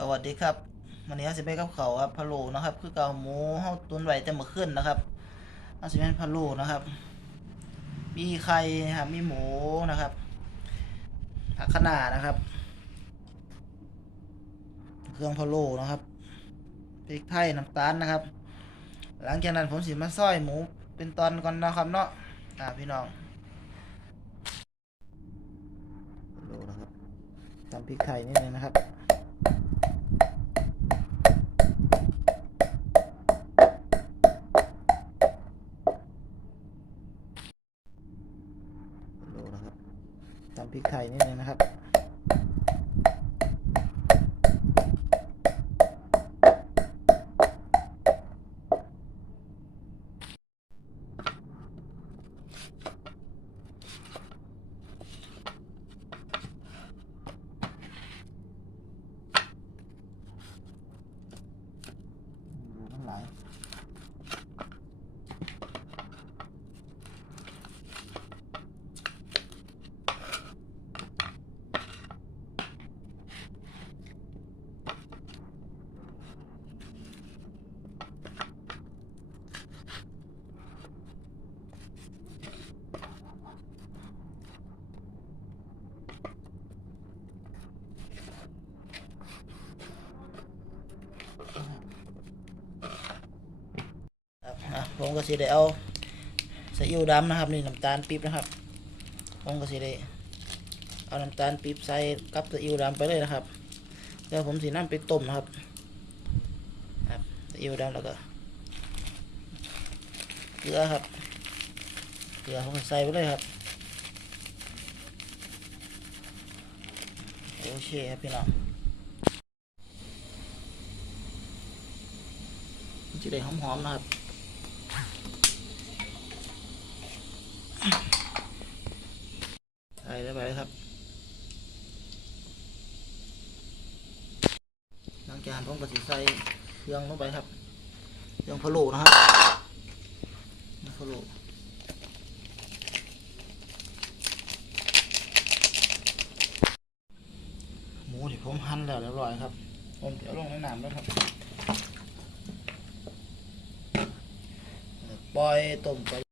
สวัสดีครับวันนี้เราสิไปกับเขาครับพะโลนะครับ คือเกาหมูเฮาตุนไว้แต่เมื่อคืนนะครับอาสิเป็นพะโลนะครับ มีไข่ครับมีหมูนะครับผักคะน้านะครับ เครื่องพะโลนะครับพริกไทยน้ำตาลนะครับ หลังจากนั้นผมสิมาซอยหมูเป็นตอนก่อนนะครับเนาะอ่าพี่น้องพะโล้นะครับตำพริกไทยนิดนึงนะครับ โลนะครับ ตำพริกไทยนิดนึงนะครับดูทั้งหลาย ผมก็สิได้เอาซีอิ๊วดำนะครับนี่น้ำตาลปี๊บนะครับผมก็สิได้เอาน้ำตาลปี๊บใส่กับซีอิ๊วดำไปเลยนะครับเดี๋ยวผมสีน้ำไปต้มนะครับครับซีอิ๊วดำแล้วก็เกลือครับเกลือผมก็ใส่ไปเลยครับโอเคครับพี่น้องจะได้หอมๆนะครับ ใส่ได้ไปเลยครับหลังจากนั้นผมก็สิใส่เครื่องลงไปครับเครื่องพะโล้นะครับพะโล้หมูที่ผมหั่นแล้วเรียบร้อยครับผมจะเอาลงในน้ำแล้วครับปล่อยต้มไป